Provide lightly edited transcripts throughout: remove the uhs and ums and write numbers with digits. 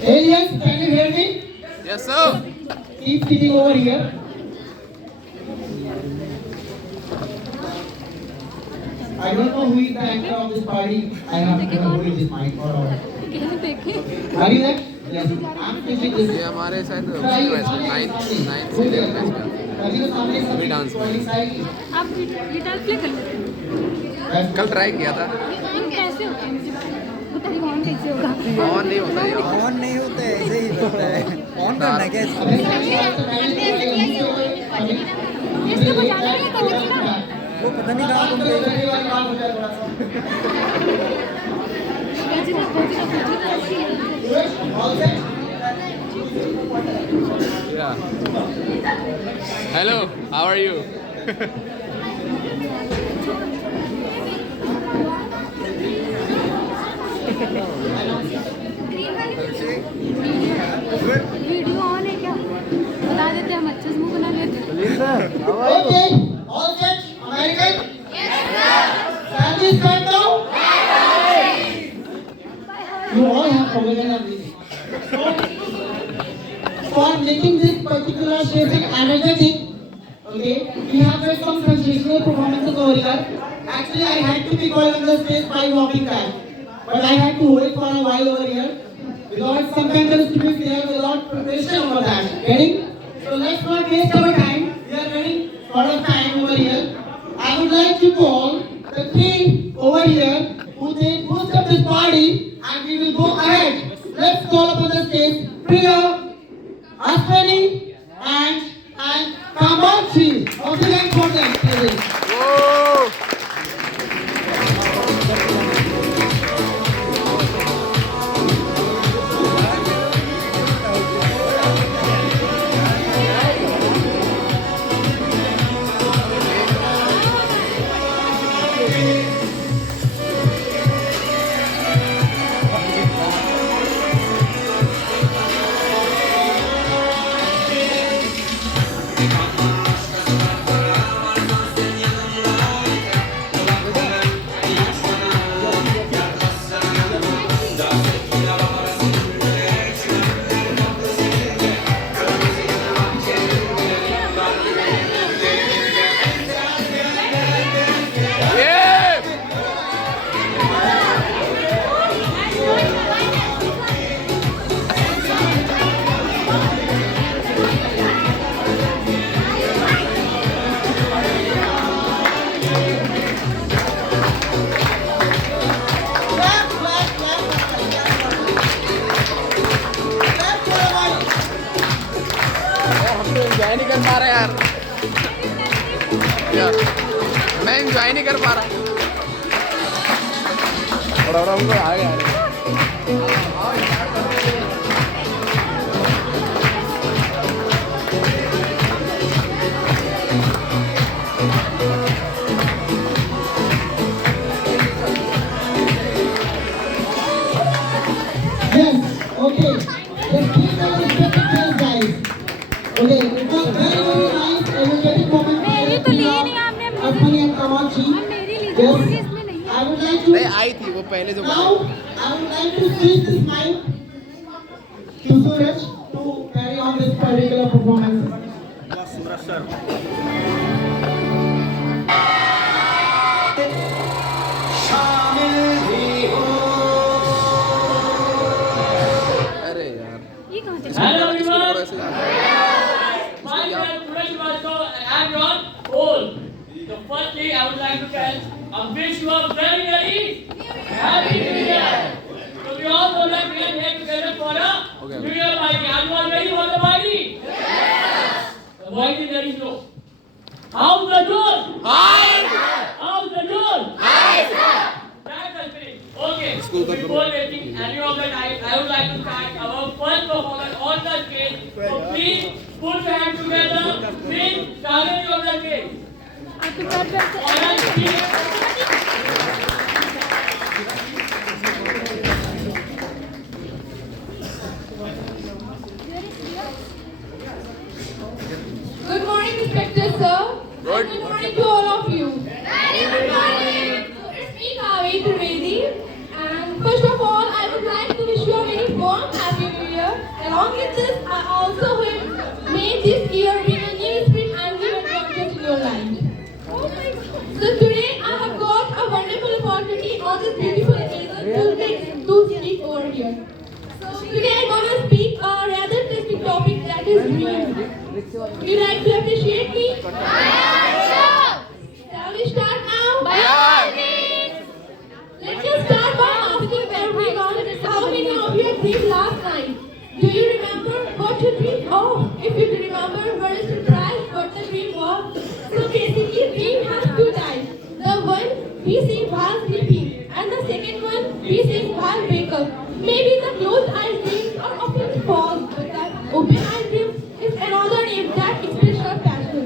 Aliens, can you hear me? Yes, sir. Keep sitting over here. I don't know who is the anchor of this party. I have to know who is this mic for all. Are you there? Yes. I'm teaching this. ये हमारे शायद उसी batch में 9th से 11th batch में अभी dance में आप गिटार प्ले कर लेते हैं। कल ट्राई किया था। कैसे होता है मुझे पता नहीं ऑन कैसे होगा। ऑन नहीं होता ये। ऑन नहीं होता है, ऐसे ही होता है। ऑन करना है क्या इसको? इसको बजाना नहीं करना ना। वो पता नहीं कहाँ तुम गए। Yeah. Hello, how are you? Video on है क्या बता देते हम अच्छे से मुंह बना लेते। Okay, all set, American? Yes, sir. Family is right now? You all have forgotten everything. For making this particular session energetic, okay, we have made some sensational performances over here. Actually, I had to be going on the stage by walking back, but I had to wait for a while over here because sometimes the students they have a lot of preparation over that. Getting? So let's not waste our time. We are running out of time over here. I would like to call the team over here who they boost up this party, and we will go ahead. Let's call upon the stage Priya, Ashwini, and Kamachi. Okay, thank for them. Please. Whoa! Yeah! हम तो enjoy नहीं कर पा रहे यार। मैं enjoy नहीं कर पा रहा। बड़ा बड़ा हमको आ गया Yes, okay. Let's give our respected chairs, guys. Okay, it was very, very nice, energetic moment. मेरी तो ली नहीं आपने Ashwini and Kamachi. मेरी ली थी मुझे इसमें नहीं है। I would like to. नहीं आई थी वो पहले जो Now, I would like to switch this mic to Suraj to carry on this particular performance. अरे यार ये कहाँ से Hello everyone. ऐसे Myself Suresh Srivastava and I am your host. So firstly, I would like to tell I wish you a very very happy New Year. So we all know that we are here together for a New Year party. Are you all ready for the party? Yes. The voice is very slow. How's the tune? High. How's the tune? High. That's the spirit. Okay. So before waiting any of the time, I would like to thank our first performer on the stage. So please put your hands together. Please stand on the stage. आपके साथ बैठे On the stage. Good morning, Inspector Sir. Good. Good morning to all of you. Good morning. It's me, Kaveri Trivedi. And first of all, I would like to wish you a very warm Happy New Year. Along with this, I also will make this year bring a new spirit and new adventures in your life. So today I have got a wonderful opportunity on this beautiful occasion to speak over here. So today I'm gonna speak a rather interesting topic, that is dream. Would you like to appreciate me? Shall we start now? Let's just start by asking everyone how many of you dreamed last night? Do you remember what you dreamed of? If you remember, where is the prize? What the dream was? So basically, dream has two types. The one we see while sleeping, and the second one we see while wake up. Maybe the closed eyes dreams are often false, but that open eye dream is another name that expresses your passion.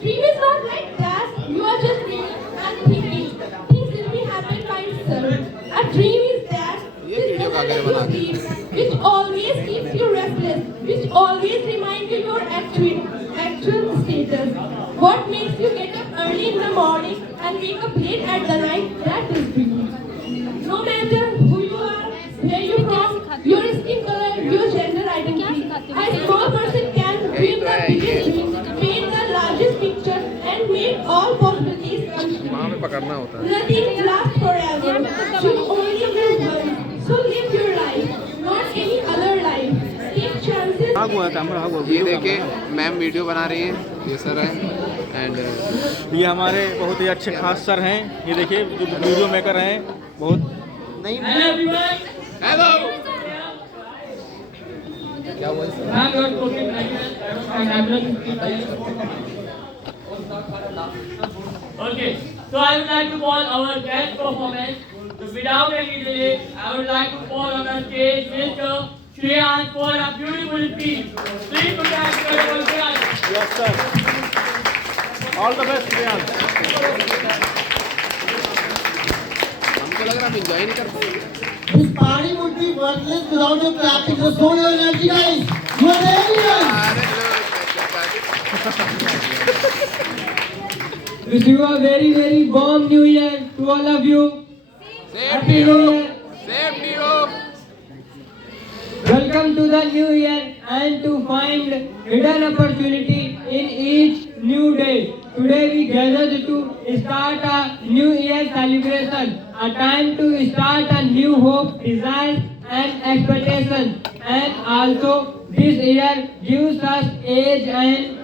Dream is not like that. You are just dreaming and thinking. Things will be happen by itself. A dream is that which always keeps you restless, which always reminds you your actual status. What makes you get up early in the morning and wake up late at the night, that is dream. No matter who you are, where you from, your skin color, your gender identity, a small person can dream the biggest dream, paint the largest picture, and make all possibilities come true. Nothing lasts forever. You only live once. So live your life, not any other life. Take chances. ये देखिए ma'am video बना रही है, ये sir है and ये हमारे बहुत ही अच्छे खास सर हैं। ये देखिए जो वीडियो मेकर हैं, बहुत Hello everyone. हेलो क्या हुआ sir? I'm your spoken language. Okay, so I would like to call our guest performance. So without any delay, I would like to call on the stage Mr. Shreyan for a beautiful speech. Please put your hands together for Shreyan. Yes sir, all the best Shreyansh. हमको लग रहा है हम enjoy नहीं कर पाएंगे। This party would be worthless without your clapping. So show your energy, guys. You are everyone. Wish you a very, very warm New Year to all of you. Same to you. Same to you. Welcome to the new year and to find hidden opportunity in each new day. Today we gathered to start a new year celebration, a time to start a new hope, desires and expectations. And also this year gives us age and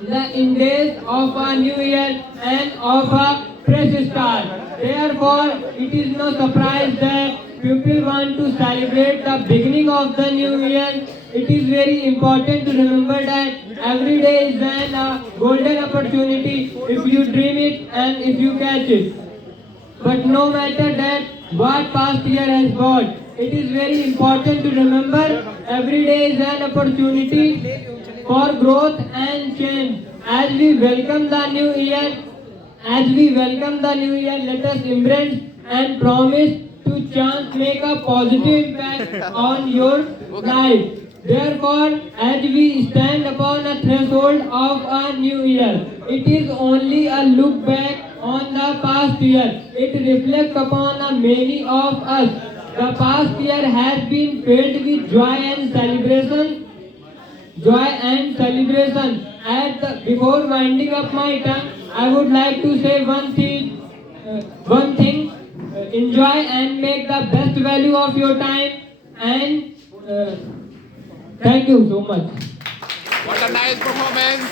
the index of a new year and of a fresh start. Therefore, it is no surprise that people want to celebrate the beginning of the new year. It is very important to remember that every day is a golden opportunity if you dream it and if you catch it. But no matter that what past year has brought, it is very important to remember every day is an opportunity for growth and change. As we welcome the new year, let us embrace and promise to chance make a positive impact on your life. Therefore, as we stand upon a threshold of a new year, it is only a look back on the past year. It reflects upon many of us. The past year has been filled with joy and celebration. Before winding up my tongue, I would like to say one thing. Enjoy and make the best value of your time. And thank you so much. What a nice performance.